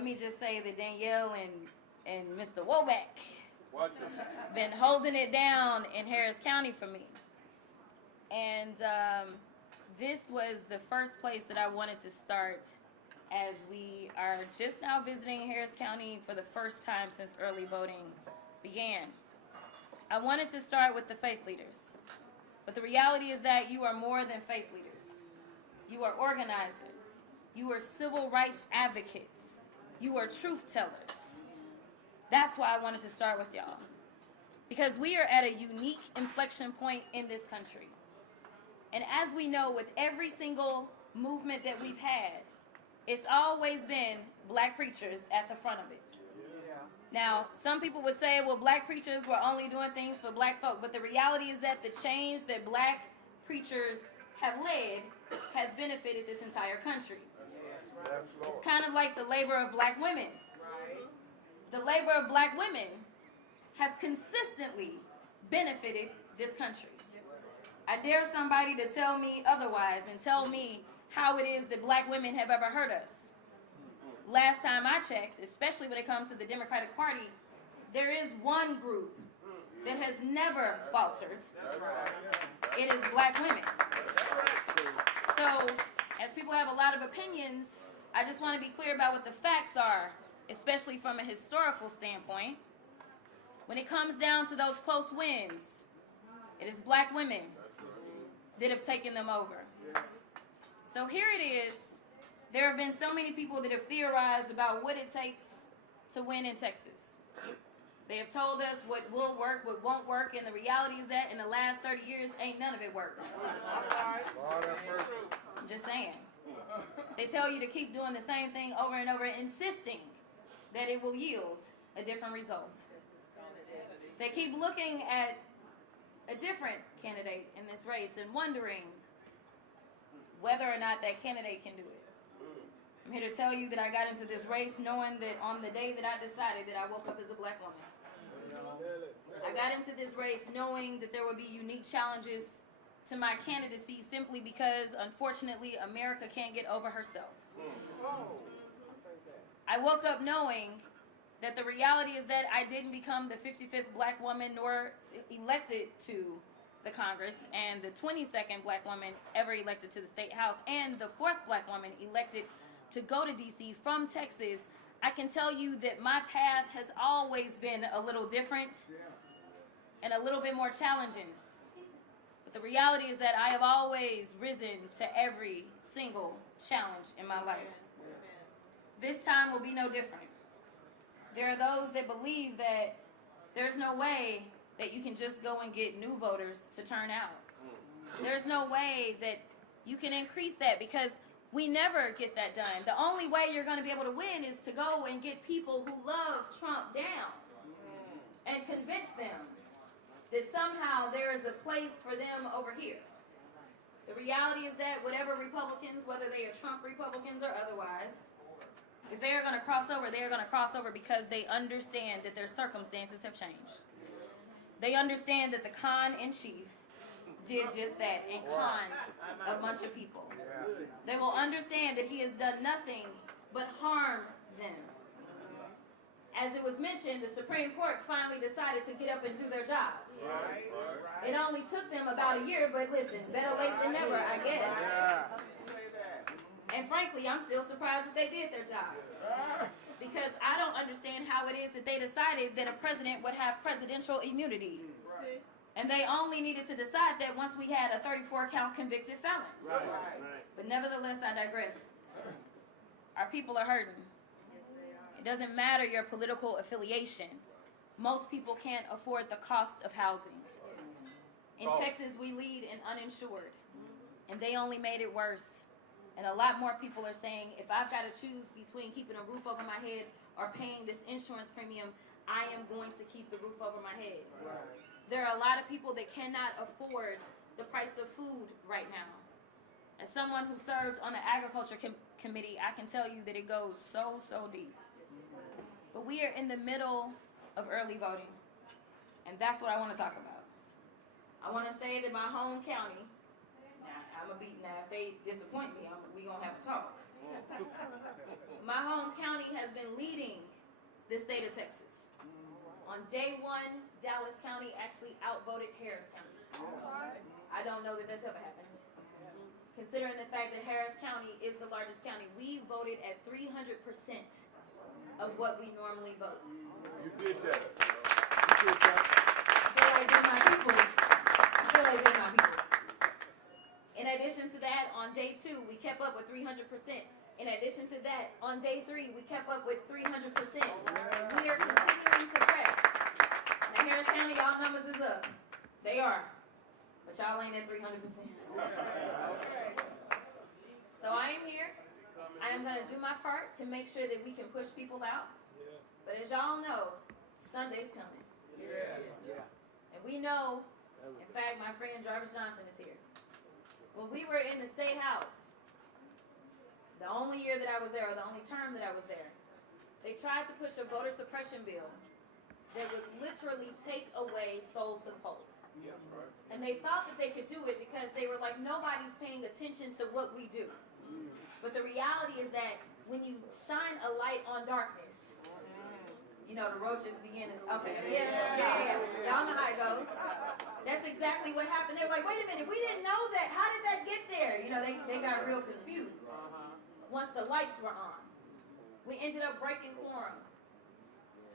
let me just say that Danielle and Mr. Womack been holding it down in Harris County for me. And this was the first place that I wanted to start, as we are just now visiting Harris County for the first time since early voting began. I wanted to start with the faith leaders. But the reality is that you are more than faith leaders. You are organizers. You are civil rights advocates. You are truth tellers. That's why I wanted to start with y'all. Because we are at a unique inflection point in this country. And as we know, with every single movement that we've had, it's always been black preachers at the front of it. Now, some people would say, well, black preachers were only doing things for black folk. But the reality is that the change that black preachers have led has benefited this entire country. It's kind of like the labor of black women. The labor of black women has consistently benefited this country. I dare somebody to tell me otherwise and tell me how it is that black women have ever hurt us. Last time I checked, especially when it comes to the Democratic Party, there is one group that has never faltered. It is black women. So, as people have a lot of opinions, I just want to be clear about what the facts are, especially from a historical standpoint. When it comes down to those close wins, it is black women that have taken them over. So here it is. There have been so many people that have theorized about what it takes to win in Texas. They have told us what will work, what won't work, and the reality is that in the last 30 years, ain't none of it worked. I'm just saying. They tell you to keep doing the same thing over and over, insisting that it will yield a different result. They keep looking at a different candidate in this race and wondering whether or not that candidate can do it. I'm here to tell you that I got into this race knowing that on the day that I decided that I woke up as a black woman. I got into this race knowing that there would be unique challenges to my candidacy simply because, unfortunately, America can't get over herself. I woke up knowing that the reality is that I didn't become the 55th black woman nor elected to the Congress, and the 22nd black woman ever elected to the State House, and the 4th black woman elected to go to D.C. from Texas. I can tell you that my path has always been a little different and a little bit more challenging. But the reality is that I have always risen to every single challenge in my life. This time will be no different. There are those that believe that there's no way that you can just go and get new voters to turn out. There's no way that you can increase that because we never get that done. The only way you're going to be able to win is to go and get people who love Trump down and convince them that somehow there is a place for them over here. The reality is that whatever Republicans, whether they are Trump Republicans or otherwise, if they are going to cross over, they are going to cross over because they understand that their circumstances have changed. They understand that the con-in-chief did just that and conned a bunch of people. They will understand that he has done nothing but harm them. As it was mentioned, the Supreme Court finally decided to get up and do their jobs. It only took them about a year, but listen, better late than never, I guess. And frankly, I'm still surprised that they did their job. Because I don't understand how it is that they decided that a president would have presidential immunity. And they only needed to decide that once we had a 34-count convicted felon. But nevertheless, I digress. Our people are hurting. It doesn't matter your political affiliation. Most people can't afford the cost of housing. In Texas, we lead in uninsured. And they only made it worse. And a lot more people are saying, if I've got to choose between keeping a roof over my head or paying this insurance premium, I am going to keep the roof over my head. There are a lot of people that cannot afford the price of food right now. As someone who served on the agriculture committee, I can tell you that it goes so deep. But we are in the middle of early voting, and that's what I want to talk about. I want to say that my home county, now if they disappoint me, we're going to have a talk. My home county has been the state of Texas. On day one, Dallas County actually outvoted Harris County. I don't know that that's ever happened. Considering the fact that Harris County is the largest county, we voted at 300% of what we normally vote. You did that. You did that. I feel like they're my peoples. In addition to that, on day 2, we kept up with 300%. In addition to that, on day 3, we kept up with 300%. We are continuing to press. Now, Harris County, y'all numbers is up. They are. But y'all ain't at 300%. So I am here. I am going to do my part to make sure that we can push people out. But as y'all know, Sunday's coming. And we know, in fact, my friend Jarvis Johnson is here. When we were in the State House, the only year that I was there, or the only term that I was there, they tried to push a voter suppression bill that would literally take away souls to the polls. And they thought that they could do it because they were like, nobody's paying attention to what we do. But the reality is that when you shine a light on darkness, you know, the roaches begin to, okay, yeah. Y'all know how it goes. That's exactly what happened. They were like, wait a minute, we didn't know that. How did that get there? You know, they got real confused once the lights were on. We ended up breaking quorum.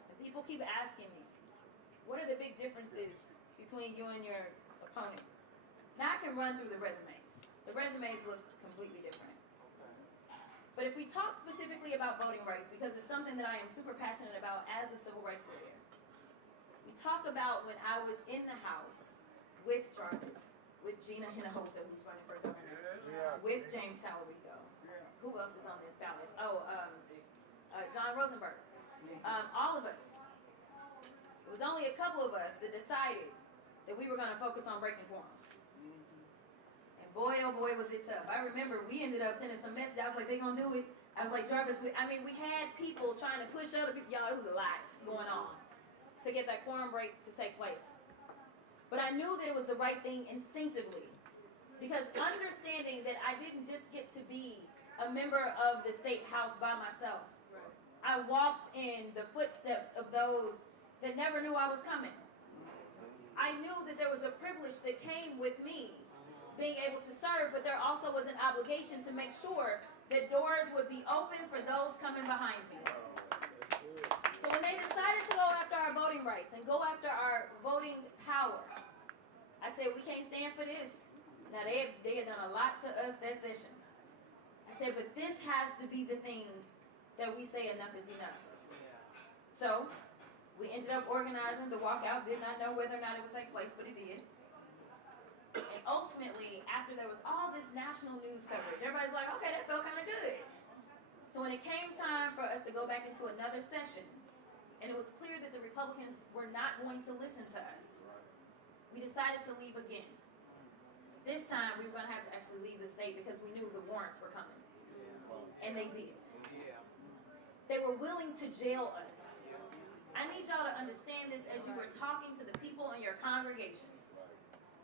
And people keep asking me, what are the big differences between you and your opponent? Now I can run through the resumes. The resumes look completely different. But if we talk specifically about voting rights, because it's something that I am super passionate about as a civil rights lawyer, we talk about when I was in the House with Jarvis, with Gina Hinojosa, who's running for governor, with James Talarico. Who else is on this ballot? John Rosenberg. All of us. It was only a couple of us that decided that we were going to focus on breaking quorum. And boy, oh boy, was it tough. I remember we ended up sending some message. I was like, they going to do it? I was like, Jarvis, we had people trying to push other people. Y'all, it was a lot going on to get that quorum break to take place. But I knew that it was the right thing instinctively. Because understanding that I didn't just get to be a member of the state house by myself. I walked in the footsteps of those that never knew I was coming. I knew that there was a privilege that came with me being able to serve, but there also was an obligation to make sure that doors would be open for those coming behind me. So when they decided to go after our voting rights and go after our voting power, I said, we can't stand for this. Now, they had done a lot to us that session. I said, but this has to be the thing that we say enough is enough. So we ended up organizing the walkout. Did not know whether or not it would take place, but it did. And ultimately, after there was all this national news coverage, everybody's like, okay, that felt kind of good. So when it came time for us to go back into another session, and it was clear that the Republicans were not going to listen to us, we decided to leave again. This time, we were going to have to actually leave the state because we knew the warrants were coming. And they did. They were willing to jail us. I need y'all to understand this as you were talking to the people in your congregations.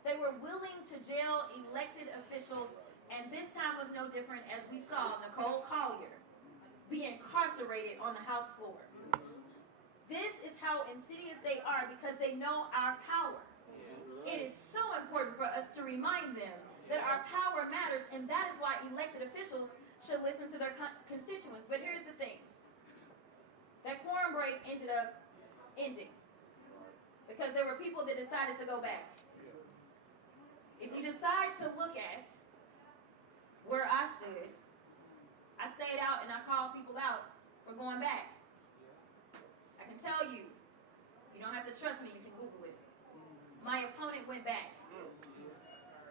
They were willing to jail elected officials, and this time was no different as we saw Nicole Collier be incarcerated on the House floor. This is how insidious they are because they know our power. It is so important for us to remind them that our power matters, and that is why elected officials should listen to their constituents. But here's the thing. That quorum break ended up ending because there were people that decided to go back. If you decide to look at where I stood, I stayed out and I called people out for going back. I can tell you, you don't have to trust me, you can Google it. My opponent went back.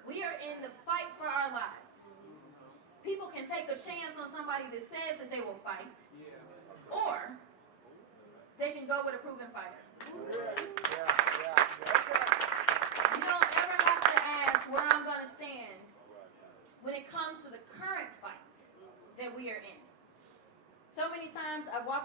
We are in the fight for our lives. People can take a chance on somebody that says that they will fight, or they can go with a proven fighter. You don't ever have to ask where I'm going to stand when it comes to the current fight that we are in. So many times I've walked